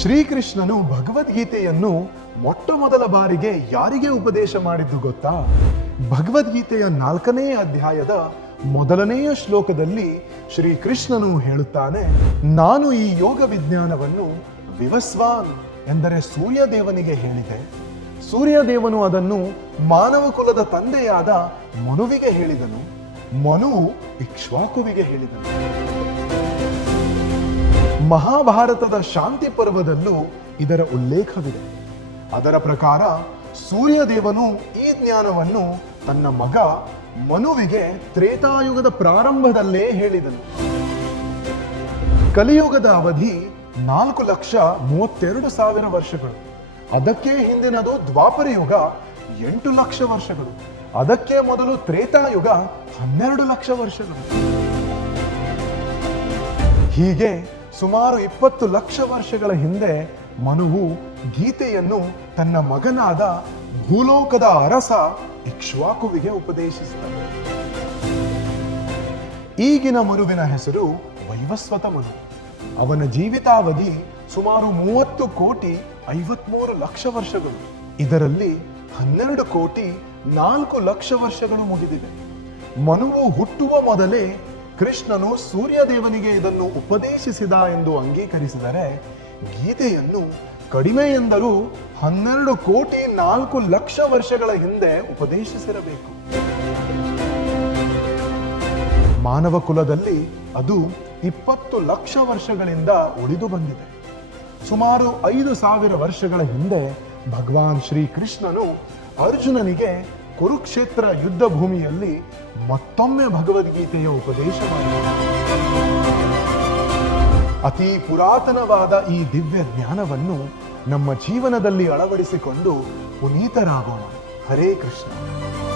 ಶ್ರೀಕೃಷ್ಣನು ಭಗವದ್ಗೀತೆಯನ್ನು ಮೊಟ್ಟ ಮೊದಲ ಬಾರಿಗೆ ಯಾರಿಗೆ ಉಪದೇಶ ಮಾಡಿದ್ದು ಗೊತ್ತಾ? ಭಗವದ್ಗೀತೆಯ ನಾಲ್ಕನೇ ಅಧ್ಯಾಯದ ಮೊದಲನೆಯ ಶ್ಲೋಕದಲ್ಲಿ ಶ್ರೀಕೃಷ್ಣನು ಹೇಳುತ್ತಾನೆ, ನಾನು ಈ ಯೋಗ ವಿಜ್ಞಾನವನ್ನು ವಿವಸ್ವಾನ್ ಎಂದರೆ ಸೂರ್ಯದೇವನಿಗೆ ಹೇಳಿದೆ. ಸೂರ್ಯದೇವನು ಅದನ್ನು ಮಾನವ ಕುಲದ ತಂದೆಯಾದ ಮನುವಿಗೆ ಹೇಳಿದನು. ಮನುವು ಇಕ್ಷ್ವಾಕುವಿಗೆ ಹೇಳಿದನು. ಮಹಾಭಾರತದ ಶಾಂತಿ ಪರ್ವದಲ್ಲೂ ಇದರ ಉಲ್ಲೇಖವಿದೆ. ಅದರ ಪ್ರಕಾರ ಸೂರ್ಯದೇವನು ಈ ಜ್ಞಾನವನ್ನು ತನ್ನ ಮಗ ಮನುವಿಗೆ ತ್ರೇತಾಯುಗದ ಪ್ರಾರಂಭದಲ್ಲೇ ಹೇಳಿದನು. ಕಲಿಯುಗದ ಅವಧಿ ನಾಲ್ಕು ಲಕ್ಷ ಮೂವತ್ತೆರಡು ಸಾವಿರ ವರ್ಷಗಳು. ಅದಕ್ಕೆ ಹಿಂದಿನದು ದ್ವಾಪರ ಯುಗ ಎಂಟು ಲಕ್ಷ ವರ್ಷಗಳು. ಅದಕ್ಕೆ ಮೊದಲು ತ್ರೇತಾಯುಗ ಹನ್ನೆರಡು ಲಕ್ಷ ವರ್ಷಗಳು. ಹೀಗೆ ಸುಮಾರು ಇಪ್ಪತ್ತು ಲಕ್ಷ ವರ್ಷಗಳ ಹಿಂದೆ ಮನುವು ಗೀತೆಯನ್ನು ತನ್ನ ಮಗನಾದ ಭೂಲೋಕದ ಅರಸ ಇಕ್ಷ್ವಾಕುವಿಗೆ ಉಪದೇಶಿಸಿದನು. ಈಗಿನ ಮನುವಿನ ಹೆಸರು ವೈವಸ್ವತ ಮನು. ಅವನ ಜೀವಿತಾವಧಿ ಸುಮಾರು ಮೂವತ್ತು ಕೋಟಿ ಐವತ್ಮೂರು ಲಕ್ಷ ವರ್ಷಗಳು. ಇದರಲ್ಲಿ ಹನ್ನೆರಡು ಕೋಟಿ ನಾಲ್ಕು ಲಕ್ಷ ವರ್ಷಗಳು ಮುಗಿದಿವೆ ಮನುವು ಹುಟ್ಟುವ ಮೊದಲೇ ಕೃಷ್ಣನು ಸೂರ್ಯದೇವನಿಗೆ ಇದನ್ನು ಉಪದೇಶಿಸಿದ ಎಂದು ಅಂಗೀಕರಿಸಿದರೆ ಗೀತೆಯನ್ನು ಕಡಿಮೆ ಎಂದರೂ ಹನ್ನೆರಡು ಕೋಟಿ ನಾಲ್ಕು ಲಕ್ಷ ವರ್ಷಗಳ ಹಿಂದೆ ಉಪದೇಶಿಸಿರಬೇಕು. ಮಾನವ ಕುಲದಲ್ಲಿ ಅದು ಇಪ್ಪತ್ತು ಲಕ್ಷ ವರ್ಷಗಳಿಂದ ಉಳಿದು ಬಂದಿದೆ. ಸುಮಾರು ಐದು ಸಾವಿರ ವರ್ಷಗಳ ಹಿಂದೆ ಭಗವಾನ್ ಶ್ರೀಕೃಷ್ಣನು ಅರ್ಜುನನಿಗೆ ಕುರುಕ್ಷೇತ್ರ ಯುದ್ಧ ಭೂಮಿಯಲ್ಲಿ ಮತ್ತೊಮ್ಮೆ ಭಗವದ್ಗೀತೆಯ ಉಪದೇಶ ಅತಿ ಪುರಾತನವಾದ ಈ ದಿವ್ಯ ಜ್ಞಾನವನ್ನು ನಮ್ಮ ಜೀವನದಲ್ಲಿ ಅಳವಡಿಸಿಕೊಂಡು ಪುನೀತರಾಗೋಣ. ಹರೇ ಕೃಷ್ಣ.